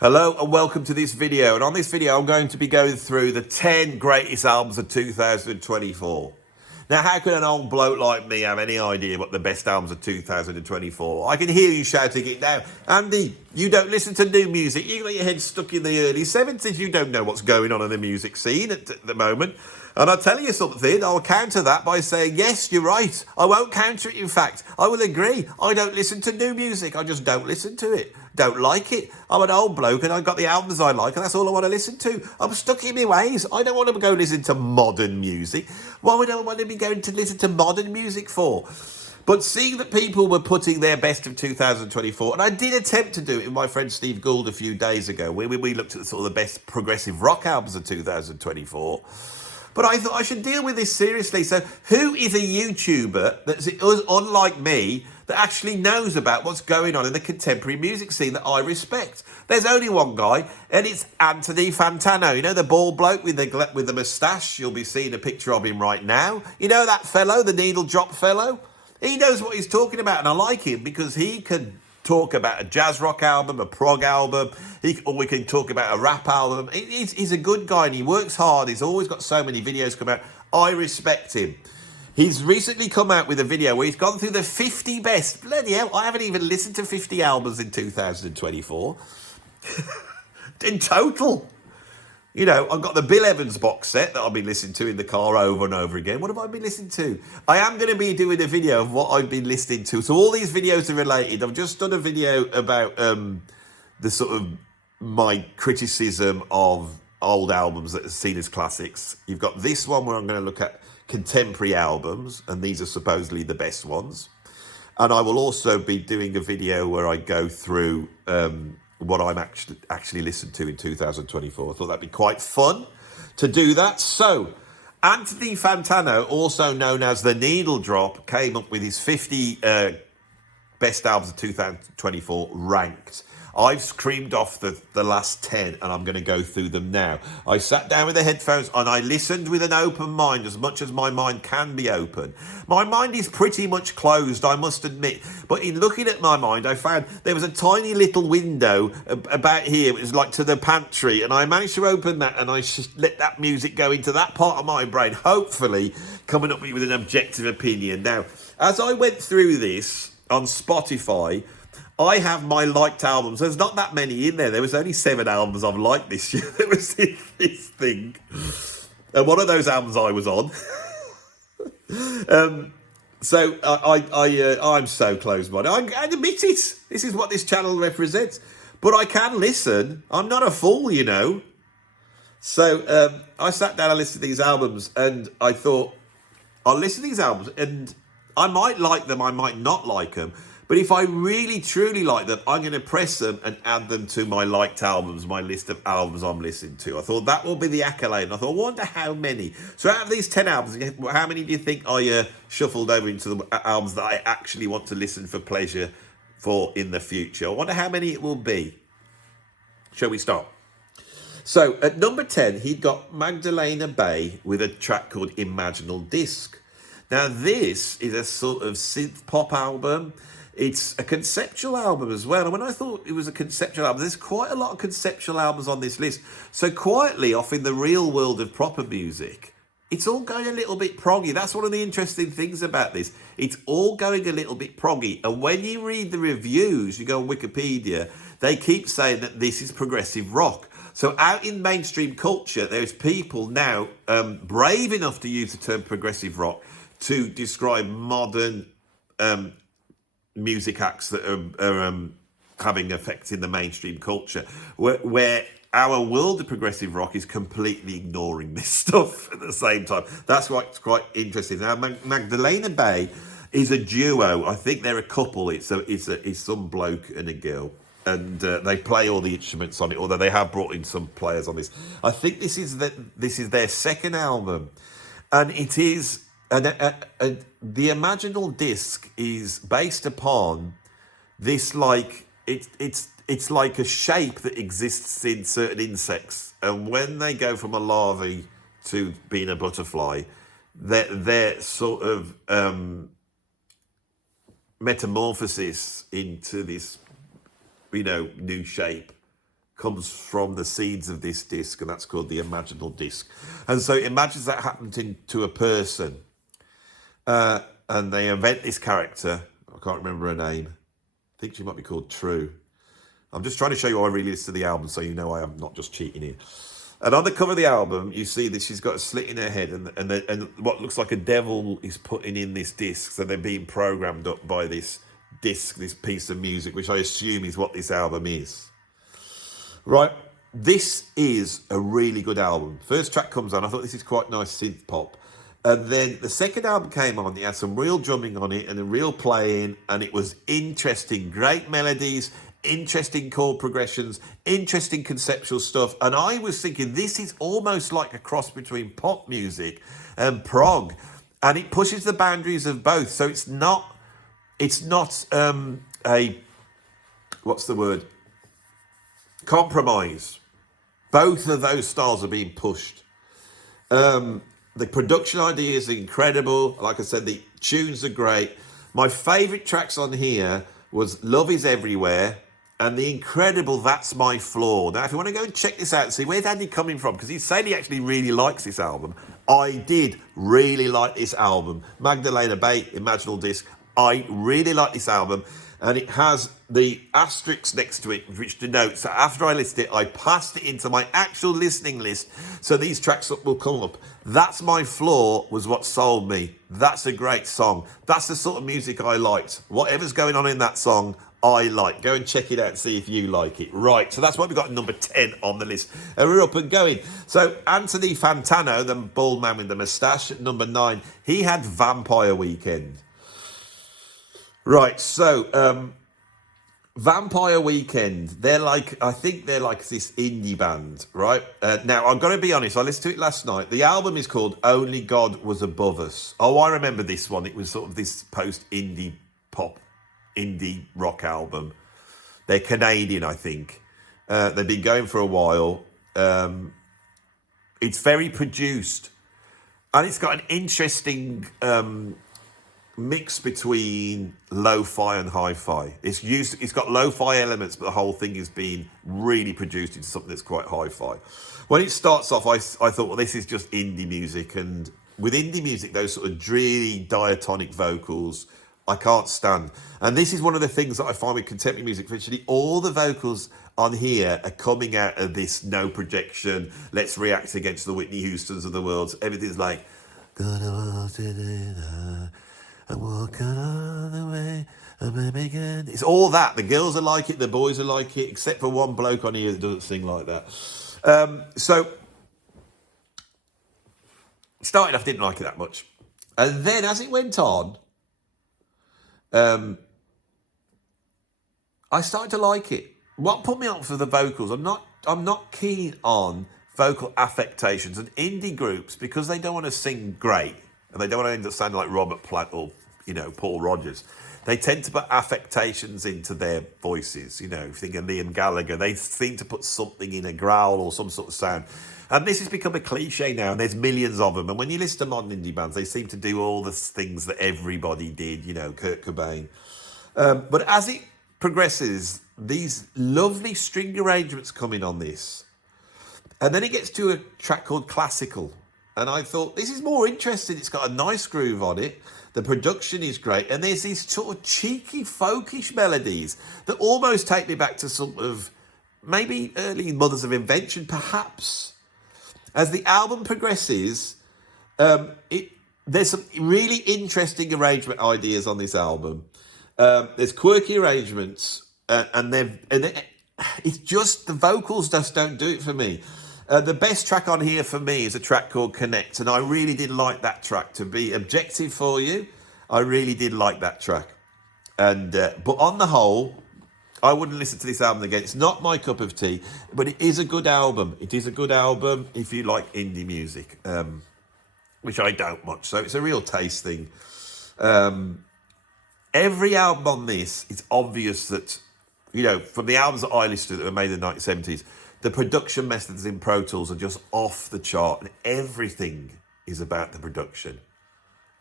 Hello and welcome to this video, and on this video I'm going to be going through the 10 greatest albums of 2024. Now, how can an old bloke like me have any idea what the best albums of 2024? I can hear you shouting it now. Andy, you don't listen to new music. You got your head stuck in the early 70s. You don't know what's going on in the music scene at the moment. And I'll tell you something, I'll counter that by saying, yes, you're right. I won't counter it, in fact. I will agree. I don't listen to new music. I just don't listen to it. Don't like it. I'm an old bloke and I've got the albums I like and that's all I want to listen to. I'm stuck in my ways. I don't want to go listen to modern music. Why would I want to be going to listen to modern music for? But seeing that people were putting their best of 2024, and I did attempt to do it with my friend Steve Gould a few days ago, where we looked at sort of the best progressive rock albums of 2024. But I thought I should deal with this seriously. So who is a YouTuber that's unlike me that actually knows about what's going on in the contemporary music scene that I respect? There's only one guy, and it's Anthony Fantano. You know, the bald bloke with the moustache? You'll be seeing a picture of him right now. You know that fellow, the needle drop fellow? He knows what he's talking about, and I like him because he can talk about a jazz rock album, a prog album, or we can talk about a rap album. He's a good guy and he works hard. He's always got so many videos come out. I respect him. He's recently come out with a video where he's gone through the 50 best. Bloody hell, I haven't even listened to 50 albums in 2024. In total. You know, I've got the Bill Evans box set that I've been listening to in the car over and over again. What have I been listening to? I am going to be doing a video of what I've been listening to. So all these videos are related. I've just done a video about the sort of my criticism of old albums that are seen as classics. You've got this one where I'm going to look at contemporary albums, and these are supposedly the best ones. And I will also be doing a video where I go through what I'm actually listened to in 2024. I thought that'd be quite fun to do that. So, Anthony Fantano, also known as the Needle Drop, came up with his 50 best albums of 2024 ranked. I've screamed off the last 10 and I'm going to go through them now. I sat down with the headphones and I listened with an open mind, as much as my mind can be open. My mind is pretty much closed, I must admit. But in looking at my mind, I found there was a tiny little window about here. It was like to the pantry. And I managed to open that and I just let that music go into that part of my brain, hopefully coming up with an objective opinion. Now, as I went through this on Spotify, I have my liked albums. There's not that many in there. There was only 7 albums I've liked this year. There was this thing. And one of those albums I was on. So I'm so close-minded. I admit it. This is what this channel represents. But I can listen. I'm not a fool, you know. So I sat down and listened to these albums. And I thought, I'll listen to these albums. And I might like them. I might not like them. But if I really, truly like them, I'm going to press them and add them to my liked albums, my list of albums I'm listening to. I thought that will be the accolade. And I thought, I wonder how many. So out of these 10 albums, how many do you think I shuffled over into the albums that I actually want to listen for pleasure for in the future? I wonder how many it will be. Shall we start? So at number 10, he'd got Magdalena Bay with a track called Imaginal Disc. Now this is a sort of synth pop album. It's a conceptual album as well. And when I thought it was a conceptual album, there's quite a lot of conceptual albums on this list. So quietly off in the real world of proper music, it's all going a little bit proggy. That's one of the interesting things about this. It's all going a little bit proggy. And when you read the reviews, you go on Wikipedia, they keep saying that this is progressive rock. So out in mainstream culture, there's people now brave enough to use the term progressive rock to describe modern music acts that are having effects in the mainstream culture, where our world of progressive rock is completely ignoring this stuff at the same time. That's what's quite interesting. Now, Magdalena Bay is a duo. I think they're a couple. It's some bloke and a girl, and they play all the instruments on it. Although they have brought in some players on this. I think this is their second album, and it is. And the Imaginal Disc is based upon this, like it's like a shape that exists in certain insects, and when they go from a larvae to being a butterfly, their sort of metamorphosis into this, new shape comes from the seeds of this disc, and that's called the imaginal disc. And so it imagines that happened to a person, and they invent this character. I can't remember her name. I think she might be called True. I'm just trying to show you how I really listen to the album, so you know I am not just cheating here. And on the cover of the album, you see that she's got a slit in her head, and what looks like a devil is putting in this disc. So they're being programmed up by this disc, this piece of music, which I assume is what this album is. Right, this is a really good album. First track comes on, I thought this is quite nice synth pop. And then the second album came on, it had some real drumming on it and a real playing, and it was interesting, great melodies, interesting chord progressions, interesting conceptual stuff. And I was thinking, this is almost like a cross between pop music and prog, and it pushes the boundaries of both. So it's not a, what's the word? Compromise. Both of those styles are being pushed. The production ideas are incredible. Like I said, the tunes are great. My favourite tracks on here was Love Is Everywhere and the incredible That's My Flaw. Now, if you want to go and check this out and see where's Andy coming from, because he said he actually really likes this album. I did really like this album. Magdalena Bay, Imaginal Disc. I really like this album. And it has the asterisk next to it, which denotes that after I listed it, I passed it into my actual listening list, so these tracks will come up. That's My Flaw was what sold me. That's a great song. That's the sort of music I liked. Whatever's going on in that song, I like. Go and check it out and see if you like it. Right, so that's why we've got number 10 on the list. And we're up and going. So Anthony Fantano, the bald man with the moustache, at number 9, he had Vampire Weekend. Right, so Vampire Weekend, I think they're like this indie band, right? Now, I've got to be honest, I listened to it last night. The album is called Only God Was Above Us. Oh, I remember this one. It was sort of this post-indie pop, indie rock album. They're Canadian, I think. They've been going for a while. It's very produced. And it's got an interesting mix between lo-fi and hi-fi. It's got lo-fi elements, but the whole thing is being really produced into something that's quite hi-fi. When it starts off, I thought, well, this is just indie music, and with indie music, those sort of dreary diatonic vocals, I can't stand. And this is one of the things that I find with contemporary music. Virtually all the vocals on here are coming out of this no projection, let's react against the Whitney Houstons of the world. Everything's like, I'm walking all the way, it's all that. The girls are like it, the boys are like it, except for one bloke on here that doesn't sing like that. So, started off, didn't like it that much. And then as it went on, I started to like it. What put me off for the vocals, I'm not keen on vocal affectations and indie groups because they don't want to sing great. And they don't want to end up sounding like Robert Plant or, Paul Rodgers. They tend to put affectations into their voices. If you think of Liam Gallagher, they seem to put something in, a growl or some sort of sound. And this has become a cliche now, and there's millions of them. And when you listen to modern indie bands, they seem to do all the things that everybody did, Kurt Cobain. But as it progresses, these lovely string arrangements come in on this. And then it gets to a track called Classical. And I thought, this is more interesting. It's got a nice groove on it. The production is great. And there's these sort of cheeky, folkish melodies that almost take me back to sort of maybe early Mothers of Invention, perhaps. As the album progresses, there's some really interesting arrangement ideas on this album. There's quirky arrangements, and it's just the vocals just don't do it for me. The best track on here for me is a track called Connect, and I really did like that track. To be objective for you, I really did like that track. And but on the whole, I wouldn't listen to this album again. It's not my cup of tea, but it is a good album. It is a good album if you like indie music, which I don't much. So it's a real taste thing. Every album on this, it's obvious that, from the albums that I listened to that were made in the 1970s, the production methods in Pro Tools are just off the chart, and everything is about the production.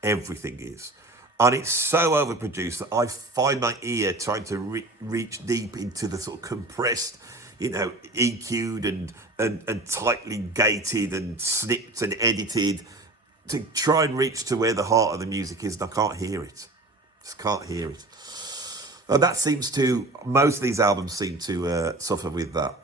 Everything is. And it's so overproduced that I find my ear trying to reach deep into the sort of compressed you know, EQ'd and tightly gated and snipped and edited to try and reach to where the heart of the music is, and I can't hear it. Just can't hear it. And that seems to, most of these albums seem to suffer with that.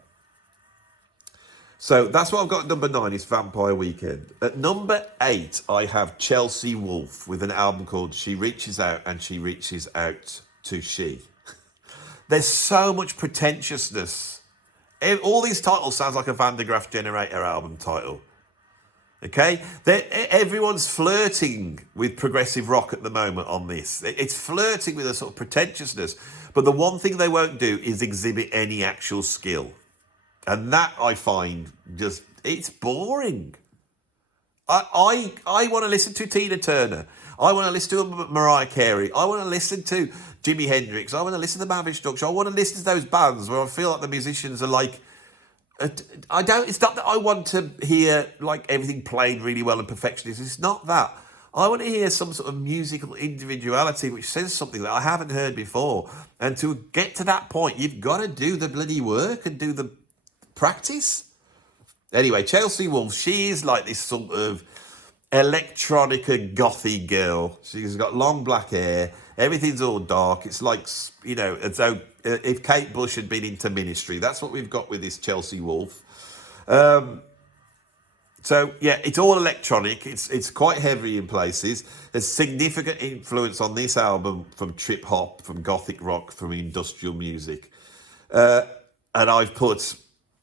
So that's what I've got at number 9 is Vampire Weekend. At number 8, I have Chelsea Wolfe with an album called She Reaches Out and She Reaches Out to She. There's so much pretentiousness. All these titles sounds like a Van de Graaff Generator album title. Okay? Everyone's flirting with progressive rock at the moment on this. It's flirting with a sort of pretentiousness. But the one thing they won't do is exhibit any actual skill. And that I find just, it's boring. I want to listen to Tina Turner. I want to listen to Mariah Carey. I want to listen to Jimi Hendrix. I want to listen to Mavis Structure. I want to listen to those bands where I feel like the musicians are like, it's not that I want to hear like everything played really well and perfectionist. It's not that. I want to hear some sort of musical individuality which says something that I haven't heard before. And to get to that point, you've got to do the bloody work and do the practice. Anyway, Chelsea Wolfe, she is like this sort of electronica gothy girl. She's got long black hair. Everything's all dark. It's like, you know, as though if Kate Bush had been into Ministry. That's what we've got with this Chelsea Wolfe. So, yeah, it's all electronic. It's quite heavy in places. There's significant influence on this album from trip hop, from gothic rock, from industrial music. And I've put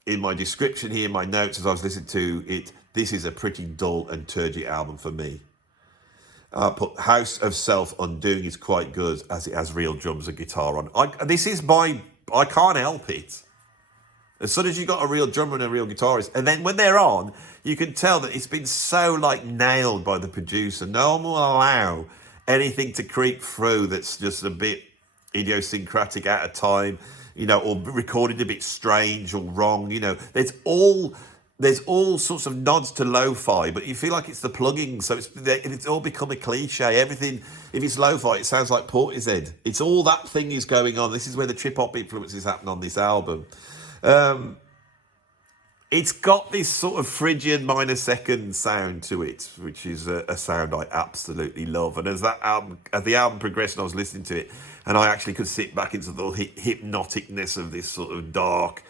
in my description here, my notes as I was listening to it, this is a pretty dull and turgid album for me. I put House of Self Undoing is quite good as it has real drums and guitar on. I can't help it. As soon as you got a real drummer and a real guitarist, and then when they're on, you can tell that it's been so like nailed by the producer. No one will allow anything to creep through that's just a bit idiosyncratic at a time, you know, or recorded a bit strange or wrong. You know, there's all sorts of nods to lo-fi, but you feel like it's the plugging, so it's all become a cliche. Everything, if it's lo-fi, it sounds like Portishead. It's all that thing is going on. This is where the trip-hop influences happen on this album. It's got this sort of Phrygian minor second sound to it, which is a sound I absolutely love. And as the album progressed and I was listening to it, and I actually could sit back into the hypnoticness of this sort of dark,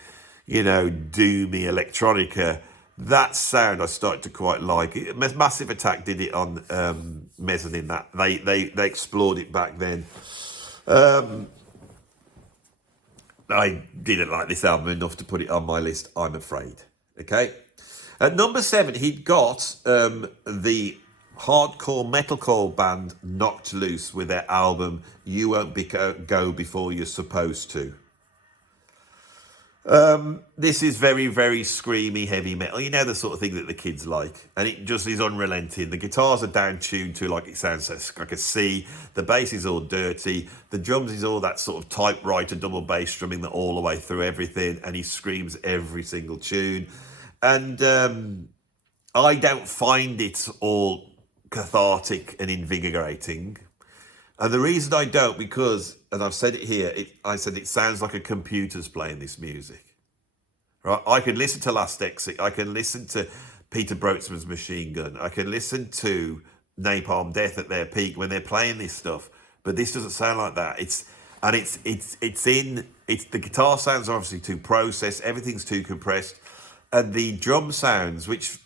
you know, doomy electronica, that sound I started to quite like. Massive Attack did it on Mezzanine. That they explored it back then. I didn't like this album enough to put it on my list, I'm afraid. Okay. At number 7, he'd got the hardcore metalcore band Knocked Loose with their album You Won't Go Before You're Supposed To. This is very, very screamy heavy metal. You know, the sort of thing that the kids like. And it just is unrelenting. The guitars are down-tuned to like it sounds like a C. The bass is all dirty. The drums is all that sort of typewriter double bass drumming that all the way through everything. And he screams every single tune. And I don't find it all cathartic and invigorating. And the reason I don't, because, and I've said it here, I said it sounds like a computer's playing this music. Right? I can listen to Last Exit. I can listen to Peter Brotzmann's Machine Gun. I can listen to Napalm Death at their peak when they're playing this stuff. But this doesn't sound like that. The guitar sounds are obviously too processed. Everything's too compressed. And the drum sounds, which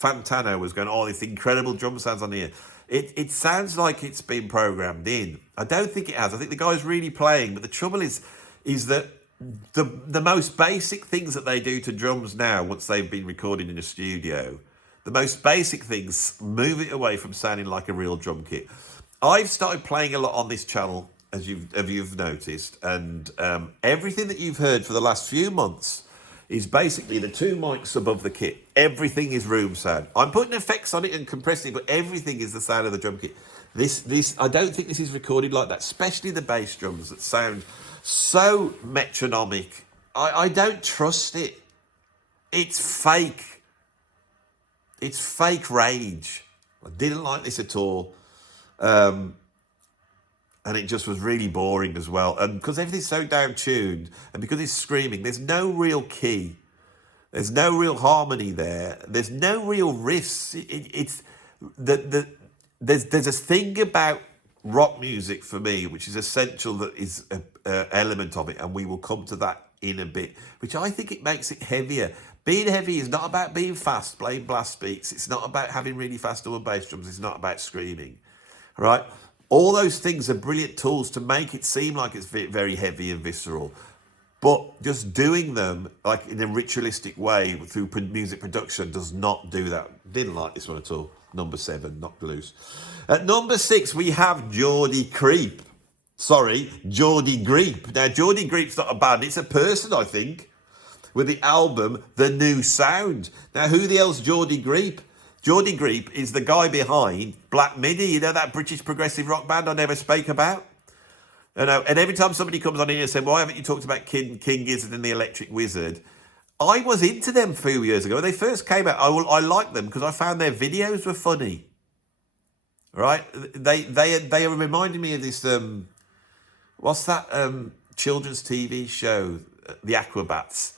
Fantano was going, oh, this incredible drum sounds on here. It sounds like it's been programmed in. I don't think it has. I think the guy's really playing. But the trouble is that the most basic things that they do to drums now, once they've been recorded in a studio, the most basic things move it away from sounding like a real drum kit. I've started playing a lot on this channel, as you've noticed, and everything that you've heard for the last few months is basically the 2 mics above the kit. Everything is room sound. I'm putting effects on it and compressing it, but everything is the sound of the drum kit. This I don't think this is recorded like that, especially the bass drums that sound so metronomic. I don't trust it. It's fake. It's fake rage. I didn't like this at all. And it just was really boring as well. And because everything's so down-tuned, and because it's screaming, there's no real key. There's no real harmony there. There's no real riffs. It's there's a thing about rock music for me, which is essential, that is a element of it, and we will come to that in a bit, which I think it makes it heavier. Being heavy is not about being fast, playing blast beats. It's not about having really fast double bass drums. It's not about screaming, right? All those things are brilliant tools to make it seem like it's very heavy and visceral. But just doing them like in a ritualistic way through music production does not do that. Didn't like this one at all. Number 7, knocked loose. At number 6, we have Geordie Greep. Geordie Greep. Now, Geordie Greep's not a band. It's a person, I think, with the album The New Sound. Now, who the hell's Geordie Greep? Geordie Greep is the guy behind Black Midi. You know that British progressive rock band I never spoke about? And every time somebody comes on here and says, why haven't you talked about King Gizzard and the Electric Wizard? I was into them a few years ago. When they first came out, I liked them because I found their videos were funny. Right? They reminded me of this, what's that children's TV show, The Aquabats.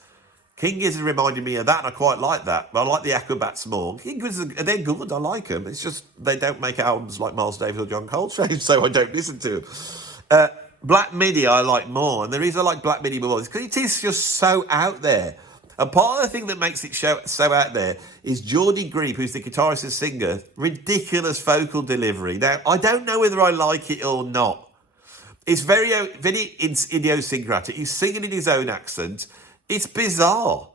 King Gizzard reminded me of that, and I quite like that. But I like the Aquabats more. King Gizzard, they're good, I like them. It's just they don't make albums like Miles Davis or John Coltrane, so I don't listen to them. Black Midi I like more, and the reason I like Black Midi more is because it is just so out there. And part of the thing that makes it so out there is Geordie Greep, who's the guitarist and singer, ridiculous vocal delivery. Now, I don't know whether I like it or not. It's very idiosyncratic. He's singing in his own accent. It's bizarre.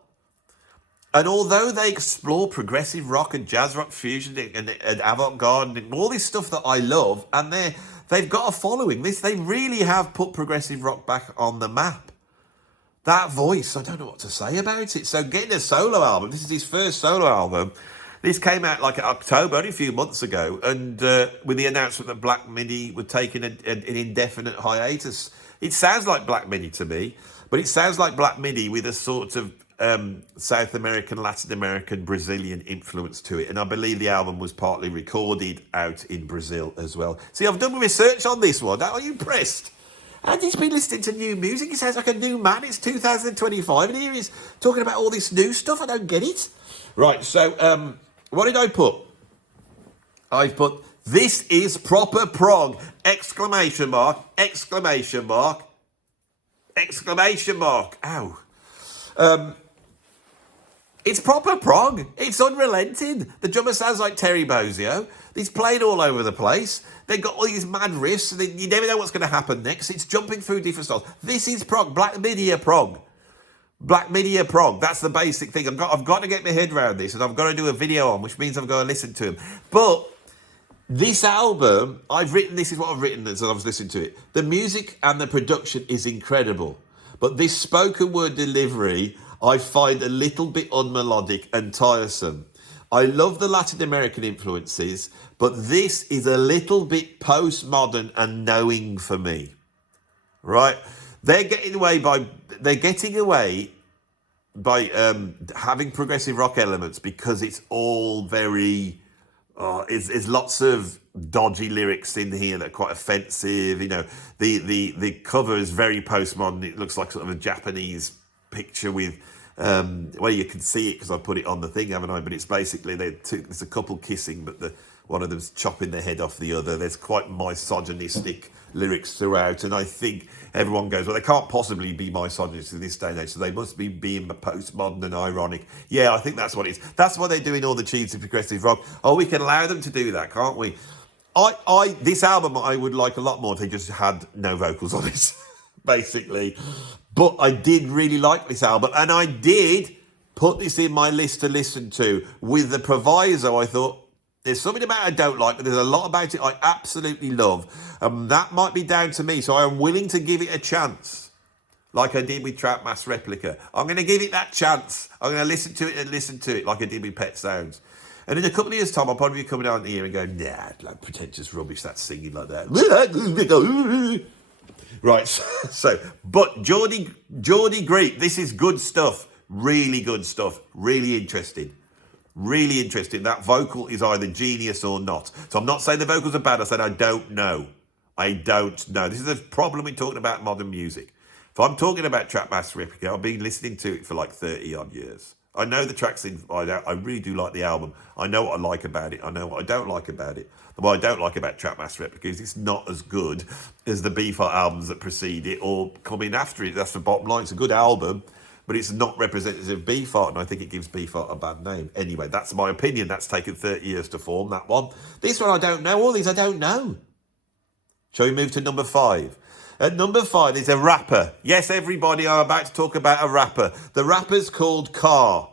And although they explore progressive rock and jazz rock fusion and avant-garde and all this stuff that I love, and they've got a following. They really have put progressive rock back on the map. That voice, I don't know what to say about it. So getting a solo album, this is his first solo album. This came out like in October, only a few months ago, and with the announcement that Black Midi were taking an indefinite hiatus. It sounds like Black Midi to me, but it sounds like Black Midi with a sort of South American, Latin American, Brazilian influence to it. And I believe the album was partly recorded out in Brazil as well. See, I've done research on this one. Are you impressed? And he's been listening to new music. He sounds like a new man. It's 2025, and here he's talking about all this new stuff. I don't get it. Right, so what did I put? I've put, this is proper prog! Exclamation mark, exclamation mark, exclamation mark. Ow. It's proper prog. It's unrelenting. The drummer sounds like Terry Bozzio. He's played all over the place. They've got all these mad riffs, and you never know what's going to happen next. It's jumping through different styles. This is prog. Black Midi prog. Black Midi prog. That's the basic thing. I've got to get my head around this, and I've got to do a video on, which means I've got to listen to him. But this album, this is what I've written as I was listening to it. The music and the production is incredible. But this spoken word delivery, I find a little bit unmelodic and tiresome. I love the Latin American influences, but this is a little bit postmodern and knowing for me, right? They're getting away by having progressive rock elements because it's all very, there's lots of dodgy lyrics in here that are quite offensive. You know, the cover is very postmodern. It looks like sort of a Japanese picture with, well, you can see it because I put it on the thing, haven't I? But it's basically, there's a couple kissing, but one of them's chopping the head off the other. There's quite misogynistic lyrics throughout, and I think everyone goes, well, they can't possibly be misogynist in this day and age, so they must be being postmodern and ironic. Yeah, I think that's what it is. That's why they're doing all the cheesy progressive rock. Oh, we can allow them to do that, can't we? This album I would like a lot more if they just had no vocals on it, basically. But I did really like this album, and I did put this in my list to listen to with the proviso. I thought, there's something about it I don't like, but there's a lot about it I absolutely love. And that might be down to me, so I am willing to give it a chance, like I did with Trout Mass Replica. I'm going to give it that chance. I'm going to listen to it like I did with Pet Sounds. And in a couple of years' time, I'll probably be coming out here and go, nah, like pretentious rubbish, that's singing like that. Right, so but Geordie Greep, this is good stuff, really good stuff, really interesting. Really interesting. That vocal is either genius or not. So I'm not saying the vocals are bad, I said I don't know. I don't know. This is a problem with talking about modern music. If I'm talking about Trackmaster Replica, I've been listening to it for like 30 odd years. I know the tracks inside out. I really do like the album. I know what I like about it. I know what I don't like about it. And what I don't like about Trackmaster Replica is it's not as good as the Beefheart albums that precede it or come in after it. That's the bottom line. It's a good album, but it's not representative of Beefheart, and I think it gives Beefheart a bad name. Anyway, that's my opinion. That's taken 30 years to form, that one. This one I don't know. All these I don't know. Shall we move to number 5? At number 5 is a rapper. Yes, everybody, I'm about to talk about a rapper. The rapper's called Car.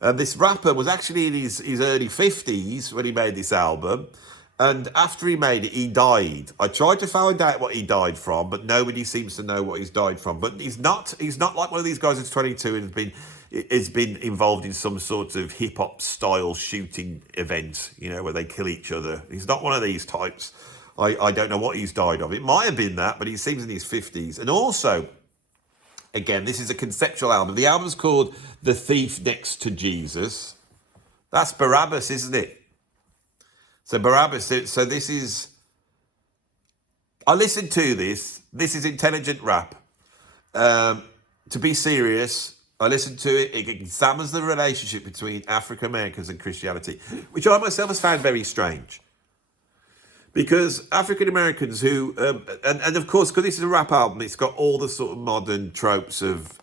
And this rapper was actually in his early 50s when he made this album. And after he made it, he died. I tried to find out what he died from, but nobody seems to know what he's died from. But he's not like one of these guys who's 22 and has been involved in some sort of hip-hop style shooting event, you know, where they kill each other. He's not one of these types. I don't know what he's died of. It might have been that, but he seems in his 50s. And also, again, this is a conceptual album. The album's called The Thief Next to Jesus. That's Barabbas, isn't it? So Barabbas, so this is... I listened to this. This is intelligent rap. To be serious, I listened to it. It examines the relationship between African Americans and Christianity, which I myself has found very strange. Because African Americans who, and of course, because this is a rap album, it's got all the sort of modern tropes of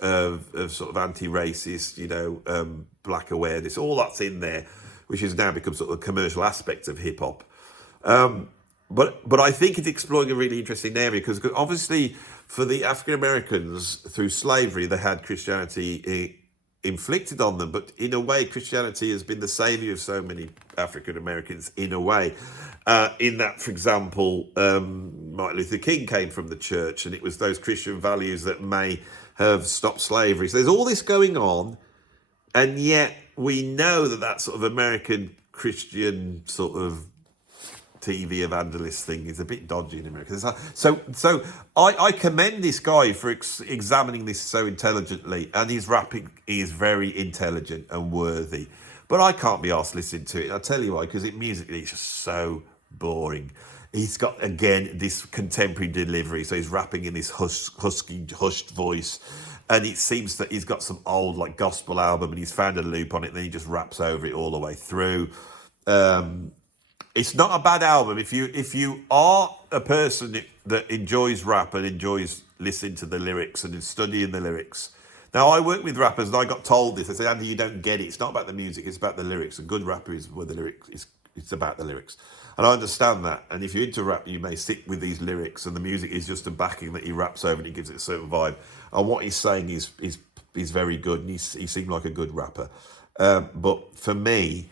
sort of anti-racist, you know, black awareness, all that's in there, which has now become sort of a commercial aspect of hip hop. But I think it's exploring a really interesting area because obviously for the African Americans through slavery, they had Christianity inflicted on them, but in a way Christianity has been the savior of so many African Americans in a way, in that, for example, Martin Luther King came from the church, and it was those Christian values that may have stopped slavery. So there's all this going on, and yet we know that sort of American Christian sort of TV evangelist thing is a bit dodgy in America. So I commend this guy for examining this so intelligently, and his rapping is very intelligent and worthy. But I can't be arsed listening to it. I'll tell you why, because musically it's just so boring. He's got, again, this contemporary delivery, so he's rapping in this husky, hushed voice, and it seems that he's got some old like gospel album and he's found a loop on it, and then he just raps over it all the way through. It's not a bad album. If you are a person that enjoys rap and enjoys listening to the lyrics and studying the lyrics. Now, I work with rappers and I got told this. I said, Andy, you don't get it. It's not about the music, it's about the lyrics. A good rapper is where the lyrics it's about the lyrics. And I understand that. And if you're into rap, you may stick with these lyrics, and the music is just a backing that he raps over and he gives it a certain vibe. And what he's saying is very good, and he seemed like a good rapper. But for me,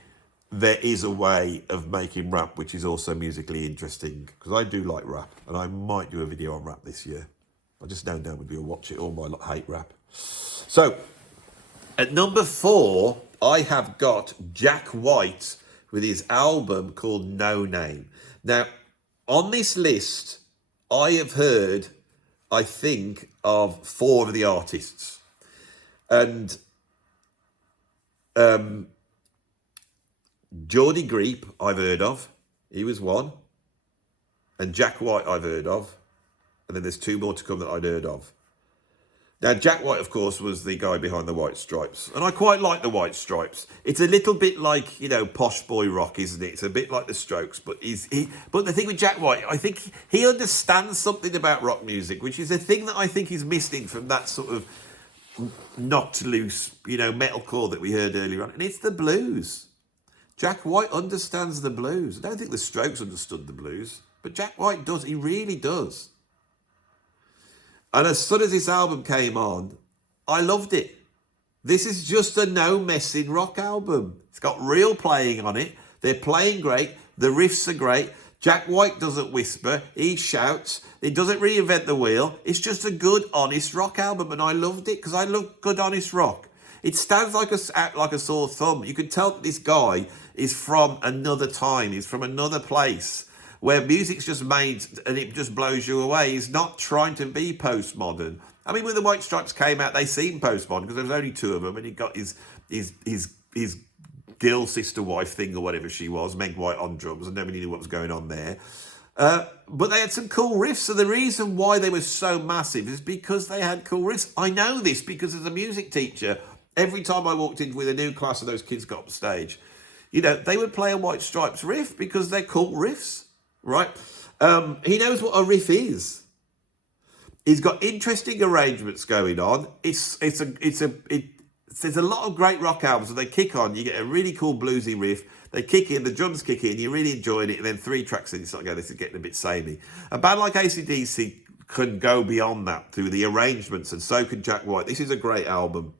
there is a way of making rap which is also musically interesting, because I do like rap, and I might do a video on rap this year. I just know nobody will watch it, all my lot hate rap. So, at number 4, I have got Jack White with his album called No Name. Now, on this list, I have heard, I think, of 4 of the artists. And Geordie Greep, I've heard of. He was one. And Jack White, I've heard of. And then there's 2 more to come that I'd heard of. Now, Jack White, of course, was the guy behind the White Stripes. And I quite like the White Stripes. It's a little bit like, you know, posh boy rock, isn't it? It's a bit like the Strokes. But but the thing with Jack White, I think he understands something about rock music, which is a thing that I think is missing from that sort of knocked loose, you know, metalcore that we heard earlier on. And it's the blues. Jack White understands the blues. I don't think the Strokes understood the blues, but Jack White does. He really does. And as soon as this album came on, I loved it. This is just a no-messing rock album. It's got real playing on it. They're playing great. The riffs are great. Jack White doesn't whisper. He shouts. He doesn't reinvent the wheel. It's just a good, honest rock album, and I loved it because I love good, honest rock. It stands like a sore thumb. You can tell that this guy is from another time. He's from another place where music's just made and it just blows you away. He's not trying to be postmodern. I mean, when the White Stripes came out, they seemed postmodern because there was only 2 of them, and he got his girl sister wife thing or whatever she was, Meg White on drums, and nobody knew what was going on there. But they had some cool riffs. So the reason why they were so massive is because they had cool riffs. I know this because as a music teacher, every time I walked in with a new class and those kids got up stage, you know, they would play a White Stripes riff because they're cool riffs, right? He knows what a riff is. He's got interesting arrangements going on. There's a lot of great rock albums that they kick on. You get a really cool bluesy riff. They kick in, the drums kick in, you really enjoyed it, and then 3 tracks in, you start going, this is getting a bit samey. A band like AC/DC can go beyond that through the arrangements, and so can Jack White. This is a great album.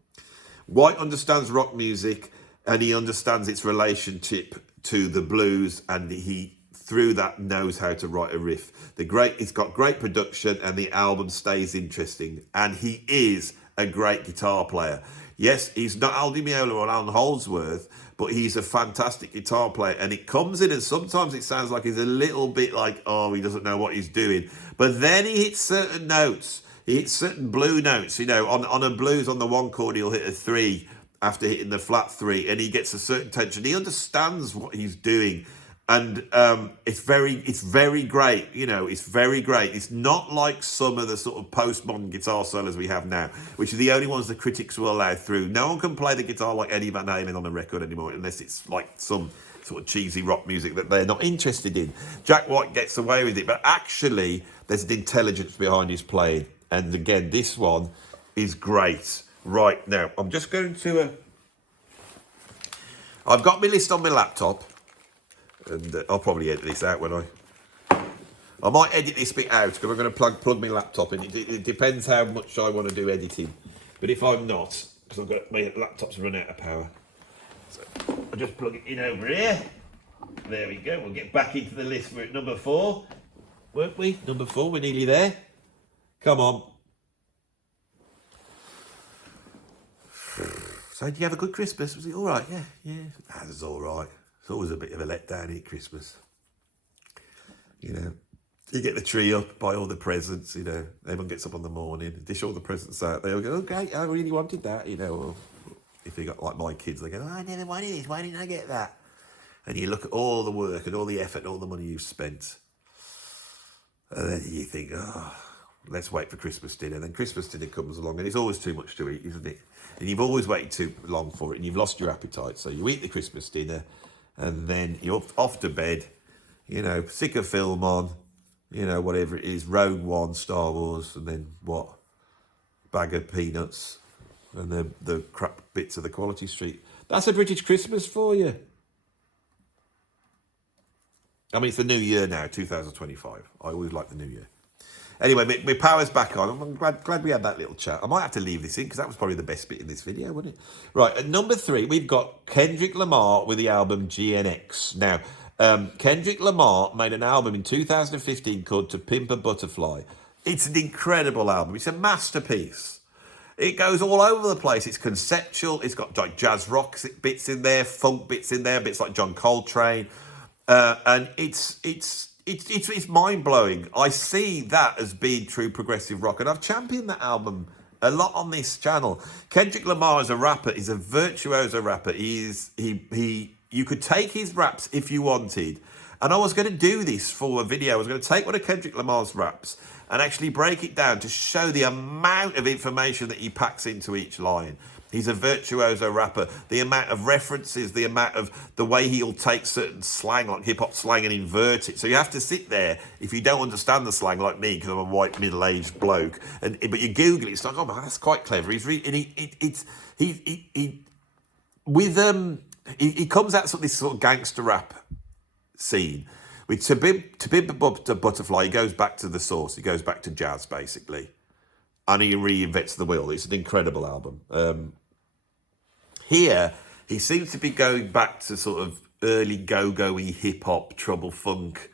White understands rock music, and he understands its relationship to the blues, and he, through that, knows how to write a riff. It's got great production, and the album stays interesting, and he is a great guitar player. Yes, he's not Aldi Meola or Alan Holdsworth, but he's a fantastic guitar player, and it comes in, and sometimes it sounds like he's a little bit like, oh, he doesn't know what he's doing. But then he hits certain notes. He hits certain blue notes. You know, on a blues, on the 1 chord, he'll hit a 3 after hitting the flat 3, and he gets a certain tension. He understands what he's doing. And it's very great, you know, it's very great. It's not like some of the sort of postmodern guitar solos we have now, which are the only ones the critics will allow through. No one can play the guitar like Eddie Van Halen on a record anymore, unless it's like some sort of cheesy rock music that they're not interested in. Jack White gets away with it, but actually there's an intelligence behind his playing. And again, this one is great. Right, now, I'm just going to... I've got my list on my laptop. And I'll probably edit this out when I might edit this bit out because I'm going to plug my laptop in. It depends how much I want to do editing. But if I'm not, because I've got my laptop's run out of power, so I'll just plug it in over here. There we go. We'll get back into the list. We're at number 4, weren't we? Number 4. We're nearly there. Come on. So did you have a good Christmas? Was it all right? Yeah. That was all right. It's always a bit of a letdown at Christmas. You know, you get the tree up, buy all the presents, you know, everyone gets up on the morning, dish all the presents out. They all go, oh, great, I really wanted that, you know. Or if you got like my kids, they go, oh, I never wanted this, why didn't I get that? And you look at all the work and all the effort and all the money you've spent. And then you think, oh, let's wait for Christmas dinner. And then Christmas dinner comes along and it's always too much to eat, isn't it? And you've always waited too long for it and you've lost your appetite. So you eat the Christmas dinner, and then you're off to bed, you know, stick a film on, you know, whatever it is, Rogue One, Star Wars, and then what? Bag of peanuts and the crap bits of the Quality Street. That's a British Christmas for you. I mean, it's the new year now, 2025. I always like the new year. Anyway, my power's back on. I'm glad we had that little chat. I might have to leave this in because that was probably the best bit in this video, wasn't it? Right, at number 3, we've got Kendrick Lamar with the album GNX. Now, Kendrick Lamar made an album in 2015 called To Pimp a Butterfly. It's an incredible album. It's a masterpiece. It goes all over the place. It's conceptual. It's got like jazz rock bits in there, funk bits in there, bits like John Coltrane. And it's mind-blowing. I see that as being true progressive rock, and I've championed that album a lot on this channel. Kendrick Lamar as a rapper is a virtuoso rapper. You could take his raps if you wanted, and I was going to do this for a video. I was going to take one of Kendrick Lamar's raps and actually break it down to show the amount of information that he packs into each line. He's a virtuoso rapper. The amount of references, the amount of the way he'll take certain slang, like hip-hop slang, and invert it. So you have to sit there, if you don't understand the slang, like me, because I'm a white middle-aged bloke, but you Google it, it's like, oh man, that's quite clever. He comes out of this sort of gangster rap scene. With To Pimp a Butterfly, he goes back to the source. He goes back to jazz, basically. And he reinvents the wheel. It's an incredible album. Here, he seems to be going back to sort of early go-go-y hip-hop, trouble funk,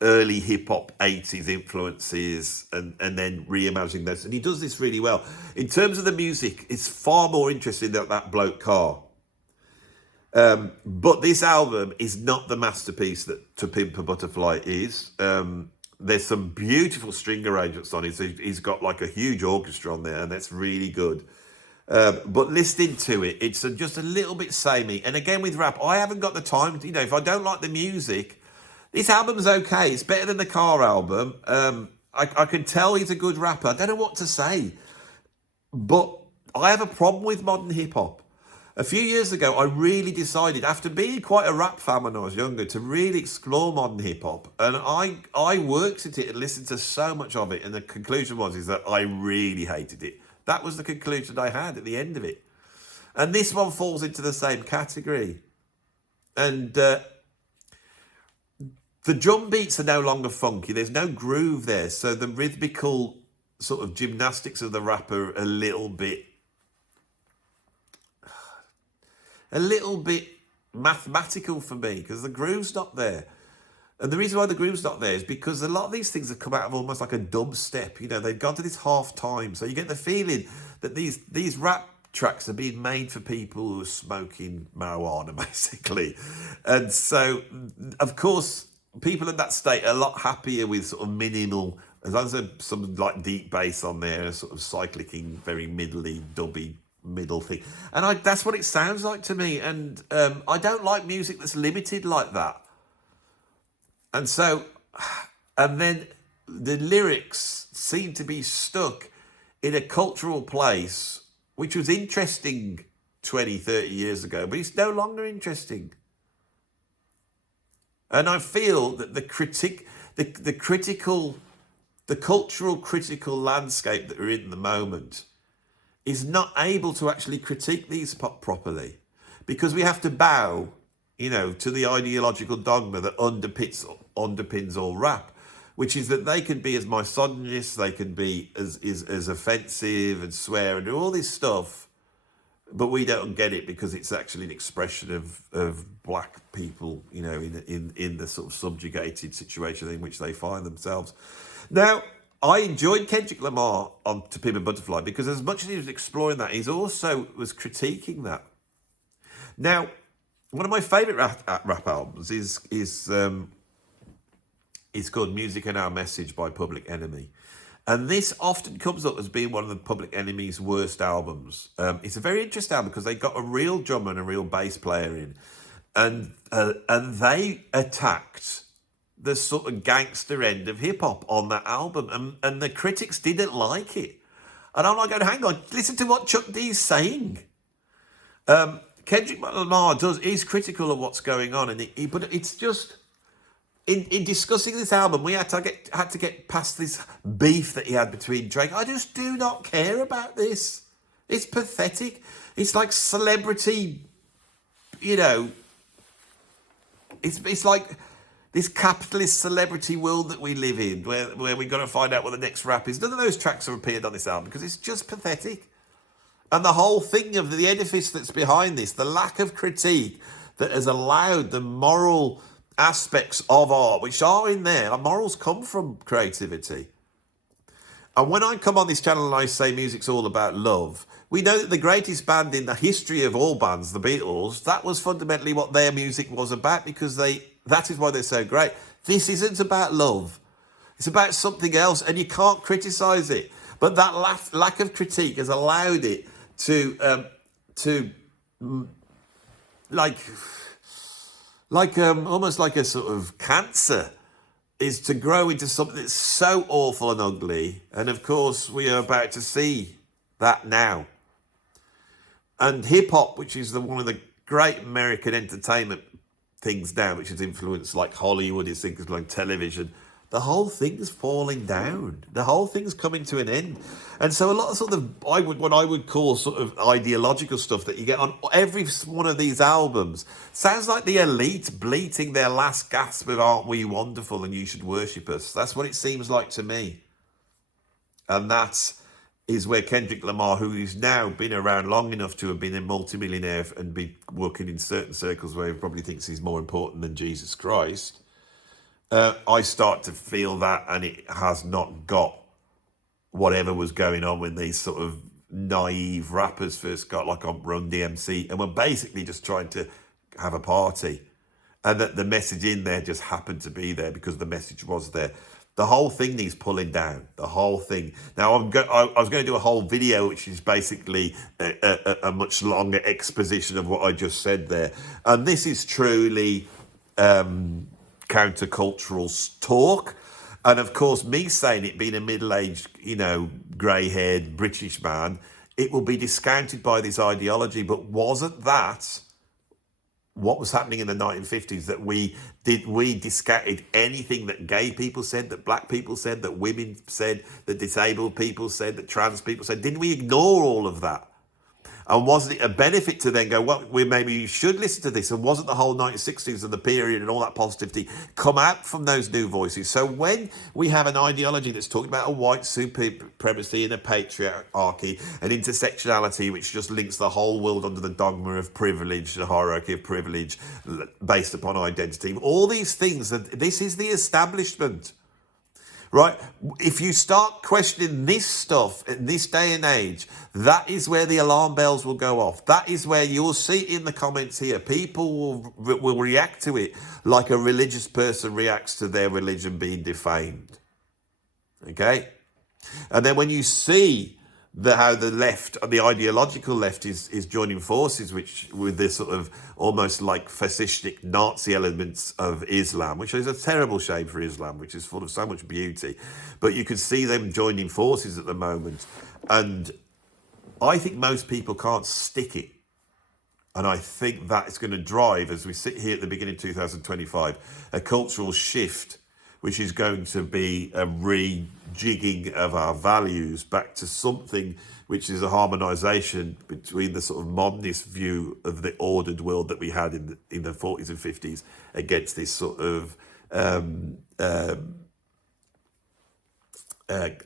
early hip-hop 80s influences, and then reimagining those. And he does this really well. In terms of the music, it's far more interesting than that bloke car. But this album is not the masterpiece that To Pimp a Butterfly is. There's some beautiful string arrangements on it. So he's got like a huge orchestra on there, and that's really good. But listening to it, it's just a little bit samey. And again, with rap, I haven't got the time. You know, if I don't like the music, This album's okay. It's better than the Car album. I can tell he's a good rapper. I don't know what to say, but I have a problem with modern hip hop. A few years ago, I really decided, after being quite a rap fan when I was younger, to really explore modern hip hop. And I worked at it and listened to so much of it. And the conclusion is that I really hated it. That was the conclusion I had at the end of it. And this one falls into the same category. And the drum beats are no longer funky. There's no groove there. So the rhythmical sort of gymnastics of the rapper are a little bit mathematical for me, because the groove's not there. And the reason why the groove's not there is because a lot of these things have come out of almost like a dubstep. You know, they've gone to this half time. So you get the feeling that these rap tracks are being made for people who are smoking marijuana, basically. And so, of course, people in that state are a lot happier with sort of minimal, as long as there's some like deep bass on there, sort of cyclicking, very middly, dubby middle thing. And that's what it sounds like to me. And I don't like music that's limited like that. And so, and then the lyrics seem to be stuck in a cultural place, which was interesting 20, 30 years ago, but it's no longer interesting. And I feel that the cultural critical landscape that we're in at the moment is not able to actually critique these pop properly, because we have to bow, to the ideological dogma that underpins all rap, which is that they can be as misogynist, they can be as offensive and swear and do all this stuff, but we don't get it because it's actually an expression of black people, in the sort of subjugated situation in which they find themselves. Now, I enjoyed Kendrick Lamar on To Pimp a Butterfly because as much as he was exploring that, he also was critiquing that. Now, one of my favourite rap albums is called Music and Our Message by Public Enemy. And this often comes up as being one of the Public Enemy's worst albums. It's a very interesting album because they got a real drummer and a real bass player in. And they attacked the sort of gangster end of hip-hop on that album. And the critics didn't like it. And I'm like, hang on, listen to what Chuck D's saying. Kendrick Lamar is critical of what's going on. But it's just... In discussing this album, we had to get past this beef that he had between Drake. I just do not care about this. It's pathetic. It's like celebrity, it's like this capitalist celebrity world that we live in, where we've got to find out what the next rap is. None of those tracks have appeared on this album because it's just pathetic. And the whole thing of the edifice that's behind this, the lack of critique that has allowed the moral aspects of art, which are in there. Our morals come from creativity. And when I come on this channel and I say music's all about love, we know that the greatest band in the history of all bands, the Beatles, that was fundamentally what their music was about, because that is why they're so great. This isn't about love. It's about something else, and you can't criticize it. But that lack of critique has allowed it to almost like a sort of cancer, is to grow into something that's so awful and ugly. And of course, we are about to see that now. And hip hop, which is one of the great American entertainment things now, which has influenced like Hollywood, it's things like television, the whole thing's falling down. The whole thing's coming to an end. And so a lot of sort of, what I would call sort of ideological stuff that you get on every one of these albums sounds like the elite bleating their last gasp of "Aren't we wonderful and you should worship us." That's what it seems like to me. And that is where Kendrick Lamar, who has now been around long enough to have been a multimillionaire and be working in certain circles where he probably thinks he's more important than Jesus Christ, I start to feel that, and it has not got whatever was going on when these sort of naive rappers first got like on Run DMC and were basically just trying to have a party, and that the message in there just happened to be there because the message was there. The whole thing needs pulling down. The whole thing. Now, I was going to do a whole video, which is basically a much longer exposition of what I just said there. And this is truly countercultural talk. And of course, me saying it, being a middle-aged, grey-haired British man, it will be discounted by this ideology. But wasn't that what was happening in the 1950s, that we discounted anything that gay people said, that black people said, that women said, that disabled people said, that trans people said? Didn't we ignore all of that? And wasn't it a benefit to then go, well, maybe you should listen to this? And wasn't the whole 1960s and the period and all that positivity come out from those new voices? So when we have an ideology that's talking about a white supremacy and a patriarchy and intersectionality, which just links the whole world under the dogma of privilege, the hierarchy of privilege based upon identity, all these things, this is the establishment. Right? If you start questioning this stuff in this day and age, that is where the alarm bells will go off. That is where you'll see in the comments here, people will react to it like a religious person reacts to their religion being defamed. Okay? And then when you see how the left, the ideological left, is joining forces, with this sort of almost like fascistic Nazi elements of Islam, which is a terrible shame for Islam, which is full of so much beauty. But you can see them joining forces at the moment. And I think most people can't stick it. And I think that is going to drive, as we sit here at the beginning of 2025, a cultural shift, which is going to be a rejigging of our values back to something which is a harmonisation between the sort of modernist view of the ordered world that we had in the 40s and 50s against this sort of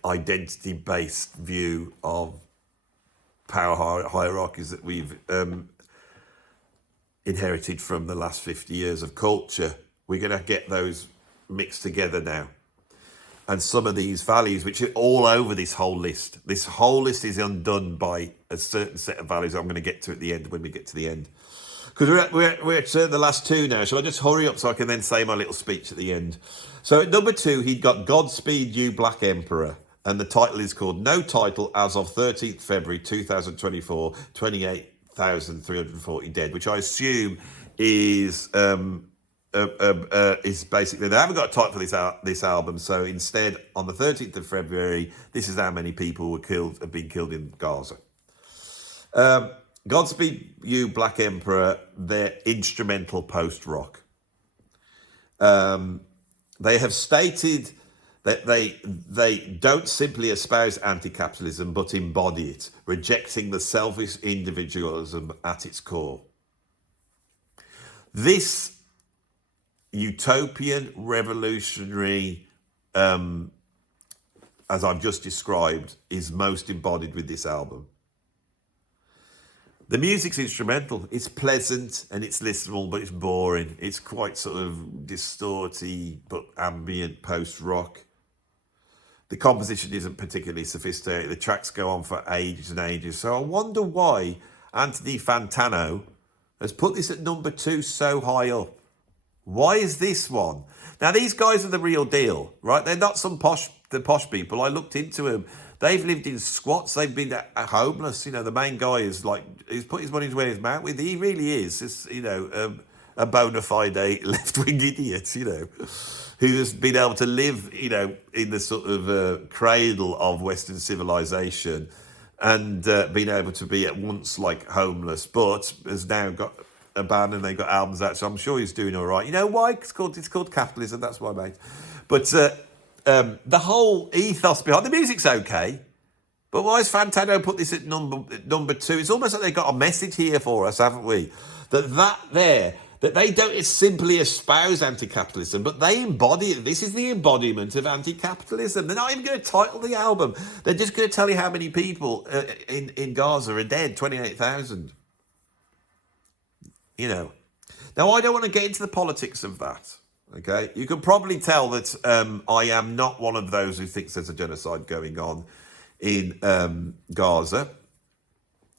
identity-based view of power hierarchies that we've inherited from the last 50 years of culture. We're going to get those mixed together now. And some of these values, which are all over this whole list is undone by a certain set of values I'm going to get to at the end, when we get to the end. Because we're at the last two now. Shall I just hurry up so I can then say my little speech at the end? So at number 2, he'd got Godspeed You Black Emperor. And the title is called No Title as of 13th February 2024, 28,340 dead, which I assume is basically, they haven't got a title for this album, so instead, on the 13th of February, this is how many people have been killed in Gaza. Godspeed You Black Emperor, they're instrumental post-rock. They have stated that they don't simply espouse anti-capitalism, but embody it, rejecting the selfish individualism at its core. This utopian, revolutionary, as I've just described, is most embodied with this album. The music's instrumental. It's pleasant and it's listenable, but it's boring. It's quite sort of distorty but ambient post-rock. The composition isn't particularly sophisticated. The tracks go on for ages and ages. So I wonder why Anthony Fantano has put this at number 2 so high up. Why is this one? Now, these guys are the real deal, right? They're not some posh people. I looked into them. They've lived in squats. They've been homeless. The main guy is he's put his money where his mouth with. He really is, just, a bona fide left-wing idiot, who has been able to live, in the sort of cradle of Western civilization and been able to be at once homeless, but has now got a band and they've got albums out, so I'm sure he's doing all right. You know why? It's called capitalism, that's why, mate. But the whole ethos behind the music's okay, but why has Fantano put this at number 2? It's almost like they've got a message here for us, haven't we? That they don't simply espouse anti-capitalism, but they embody it. This is the embodiment of anti-capitalism. They're not even going to title the album. They're just going to tell you how many people in Gaza are dead, 28,000. Now I don't want to get into the politics of that, okay? You can probably tell that I am not one of those who thinks there's a genocide going on in Gaza.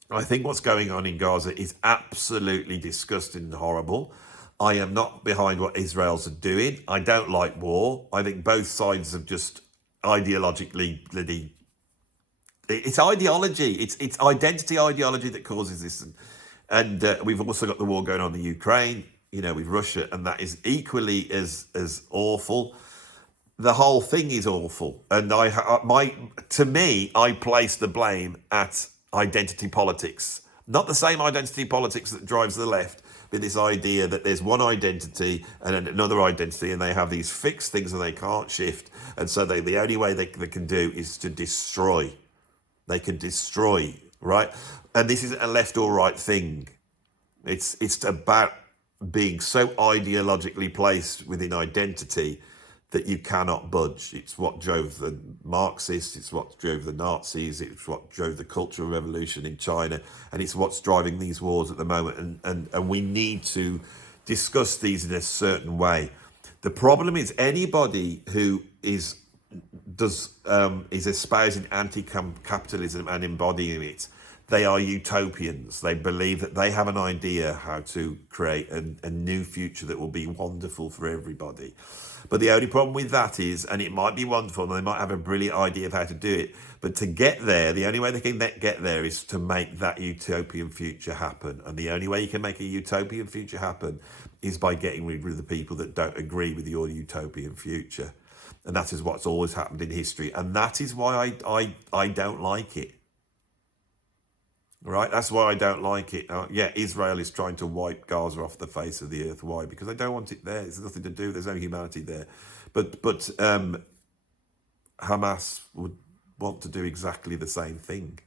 I think what's going on in Gaza is absolutely disgusting and horrible. I am not behind what Israel's doing. I don't like war. I think both sides have just ideologically bloody... It's ideology. It's identity ideology that causes this. And we've also got the war going on in the Ukraine. with Russia, and that is equally as awful. The whole thing is awful, and to me, I place the blame at identity politics. Not the same identity politics that drives the left, but this idea that there's one identity and another identity, and they have these fixed things and they can't shift, and so the only way they can do is to destroy. They can destroy, right? And this isn't a left or right thing. It's about being so ideologically placed within identity that you cannot budge. It's what drove the Marxists, it's what drove the Nazis, it's what drove the Cultural Revolution in China, and it's what's driving these wars at the moment. And we need to discuss these in a certain way. The problem is anybody who is espousing anti-capitalism and embodying it, they are utopians. They believe that they have an idea how to create a new future that will be wonderful for everybody. But the only problem with that is, and it might be wonderful, and they might have a brilliant idea of how to do it, but to get there, the only way they can get there is to make that utopian future happen. And the only way you can make a utopian future happen is by getting rid of the people that don't agree with your utopian future. And that is what's always happened in history. And that is why I don't like it. Right? That's why I don't like it. Israel is trying to wipe Gaza off the face of the earth. Why? Because they don't want it there. There's nothing to do. There's no humanity there. But Hamas would want to do exactly the same thing.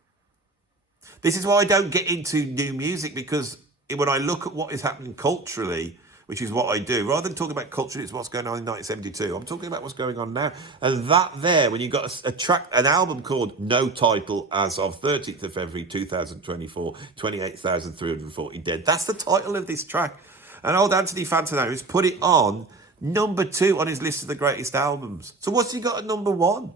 This is why I don't get into new music, because when I look at what is happening culturally, which is what I do, rather than talking about culture, it's what's going on in 1972. I'm talking about what's going on now. And that there, when you've got an album called No Title as of 13th of February 2024, 28,340 dead. That's the title of this track. And old Anthony Fantano has put it on number 2 on his list of the greatest albums. So what's he got at number 1?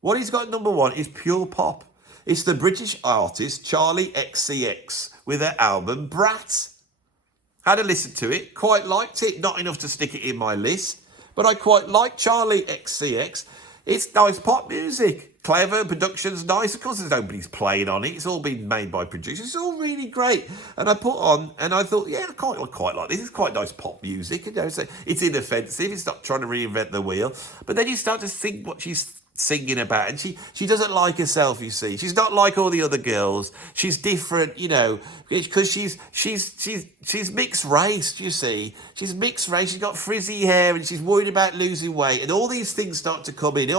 What he's got at number 1 is pure pop. It's the British artist Charli XCX with her album Brat. Had a listen to it, quite liked it, not enough to stick it in my list, but I quite like Charli XCX. It's nice pop music, clever, production's nice. Of course, there's nobody's playing on it. It's all been made by producers. It's all really great. And I put on, and I thought, yeah, I quite like this. It's quite nice pop music. So it's inoffensive. It's not trying to reinvent the wheel. But then you start to think what she's singing about, and she doesn't like herself, you see. She's not like all the other girls. She's different, because she's mixed race, you see. She's mixed race. She's got frizzy hair, and she's worried about losing weight, and all these things start to come in.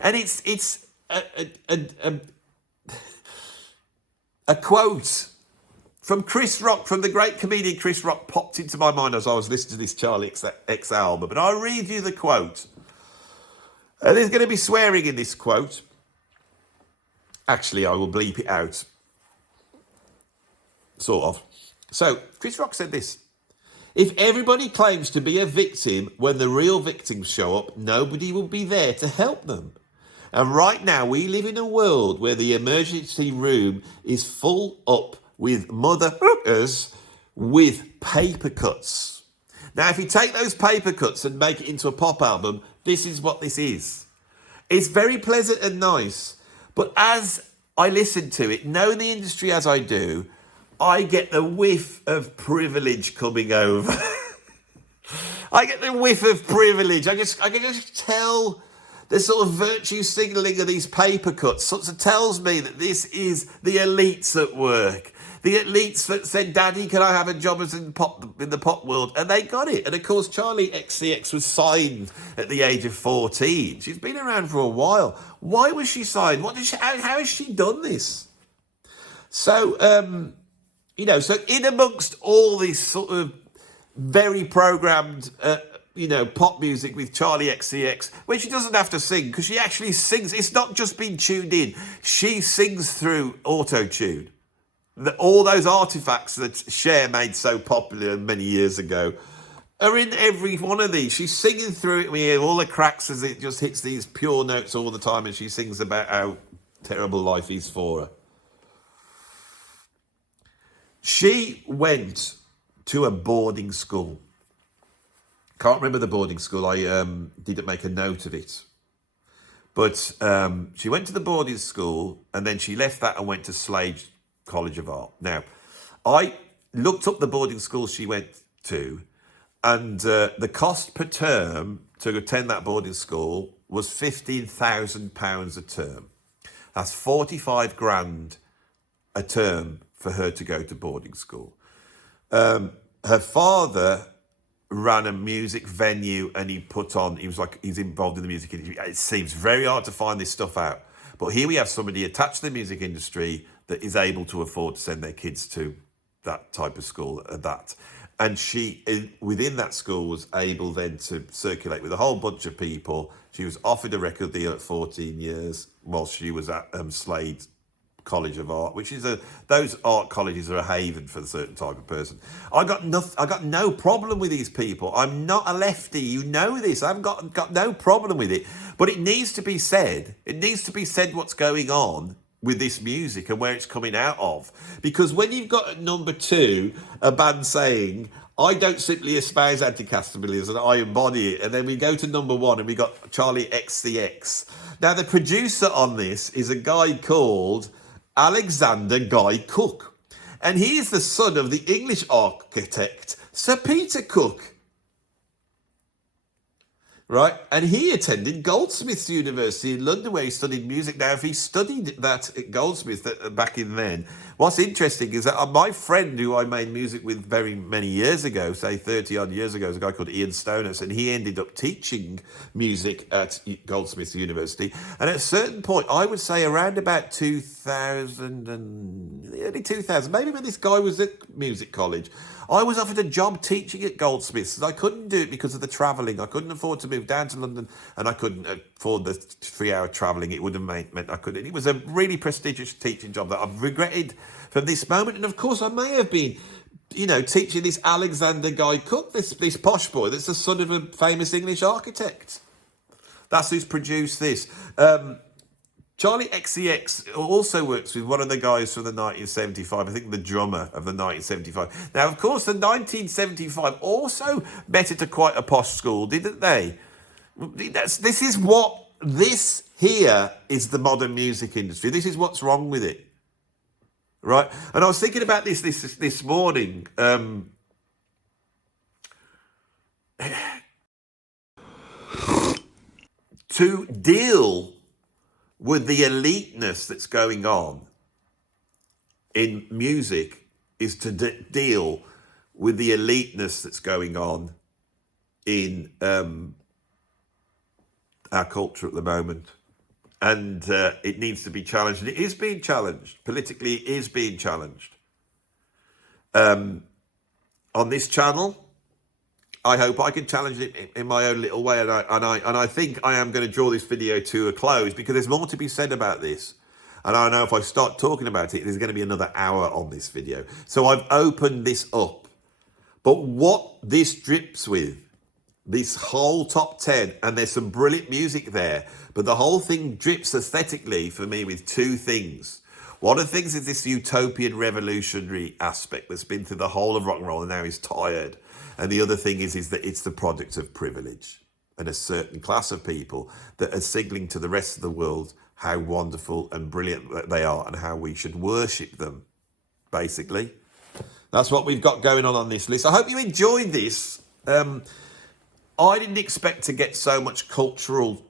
And it's a quote from Chris Rock, from the great comedian Chris Rock, popped into my mind as I was listening to this Charli X album. And I'll read you the quote. There's going to be swearing in this quote. Actually, I will bleep it out. Sort of. So, Chris Rock said this. If everybody claims to be a victim when the real victims show up, nobody will be there to help them. And right now, we live in a world where the emergency room is full up with motherfuckers with paper cuts. Now, if you take those paper cuts and make it into a pop album, this is what this is. It's very pleasant and nice, but as I listen to it, knowing the industry as I do, I get the whiff of privilege coming over. I get the whiff of privilege. I can just tell the sort of virtue signalling of these paper cuts sort of tells me that this is the elites at work. The elites that said, Daddy, can I have a job in the pop world? And they got it. And of course, Charli XCX was signed at the age of 14. She's been around for a while. Why was she signed? How has she done this? So, so in amongst all this sort of very programmed, pop music with Charli XCX, where she doesn't have to sing, because she actually sings. It's not just been tuned in. She sings through auto-tune. All those artifacts that Cher made so popular many years ago are in every one of these. She's singing through it. We hear all the cracks as it just hits these pure notes all the time, and she sings about how terrible life is for her. She went to a boarding school. Can't remember the boarding school. I didn't make a note of it. But she went to the boarding school, and then she left that and went to Slade College of Art. Now, I looked up the boarding school she went to, And the cost per term to attend that boarding school was £15,000 a term. That's 45 grand a term for her to go to boarding school. Her father ran a music venue, and he's involved in the music industry. It seems very hard to find this stuff out. But here we have somebody attached to the music industry that is able to afford to send their kids to that type of school And she, within that school, was able then to circulate with a whole bunch of people. She was offered a record deal at 14 years while she was at Slade College of Art, which is those art colleges are a haven for a certain type of person. I got no problem with these people. I'm not a lefty, you know this. I've got no problem with it. But it needs to be said. It needs to be said what's going on with this music and where it's coming out of. Because when you've got at number 2 a band saying, I don't simply espouse anti-caste-millism, I embody it. And then we go to number 1 and we got Charli XCX. Now, the producer on this is a guy called Alexander Guy Cook. And he is the son of the English architect Sir Peter Cook. Right, and he attended Goldsmiths University in London, where he studied music. Now, if he studied that at Goldsmiths back in then, what's interesting is that my friend who I made music with very many years ago, say 30 odd years ago, is a guy called Ian Stoners, and he ended up teaching music at Goldsmiths University. And at a certain point, I would say around about 2000 and the early 2000s, maybe when this guy was at music college, I was offered a job teaching at Goldsmiths. I couldn't do it because of the travelling. I couldn't afford to move down to London, and I couldn't afford the 3-hour travelling. It would have meant I couldn't. It was a really prestigious teaching job that I've regretted from this moment. And of course, I may have been, teaching this Alexander Guy Cook, this posh boy that's the son of a famous English architect. That's who's produced this. Charli XCX also works with one of the guys from the 1975, I think the drummer of the 1975. Now, of course, the 1975 also met at quite a posh school, didn't they? This here is the modern music industry. This is what's wrong with it, right? And I was thinking about this morning. To deal with the eliteness that's going on in music is to deal with the eliteness that's going on in our culture at the moment. And it needs to be challenged. And it is being challenged. Politically, it is being challenged. On this channel, I hope I can challenge it in my own little way, and I think I am going to draw this video to a close because there's more to be said about this. And I know if I start talking about it, there's going to be another hour on this video. So I've opened this up. But what this drips with, this whole top 10, and there's some brilliant music there, but the whole thing drips aesthetically for me with 2 things. One of the things is this utopian revolutionary aspect that's been through the whole of rock and roll and now is tired. And the other thing is that it's the product of privilege and a certain class of people that are signaling to the rest of the world how wonderful and brilliant they are and how we should worship them, basically. That's what we've got going on this list. I hope you enjoyed this. I didn't expect to get so much cultural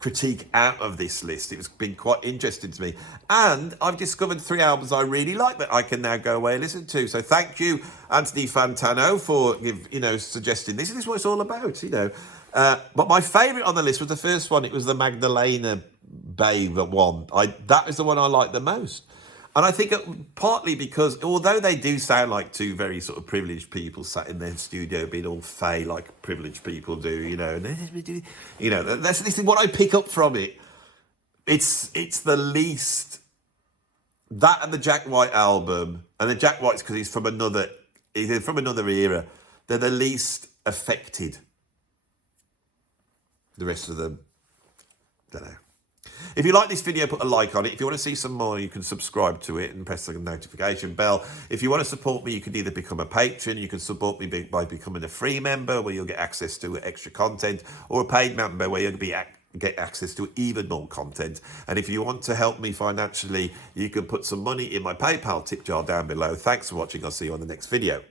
critique out of this list. It's been quite interesting to me, and I've discovered 3 albums I really like that I can now go away and listen to. So thank you, Anthony Fantano, for suggesting this. This is what it's all about, But my favourite on the list was the first one. It was the Magdalena Bay one. That is the one I like the most. And I think partly because, although they do sound like 2 very sort of privileged people sat in their studio being all fey like privileged people do, this is what I pick up from it. It's the least, that and the Jack White album, and the Jack White's because he's from another era, they're the least affected. The rest of them, don't know. If you like this video, put a like on it. If you want to see some more, you can subscribe to it and press the notification bell. If you want to support me, you can either become a patron, you can support me by becoming a free member where you'll get access to extra content, or a paid member where you'll get access to even more content. And if you want to help me financially, you can put some money in my PayPal tip jar down below. Thanks for watching. I'll see you on the next video.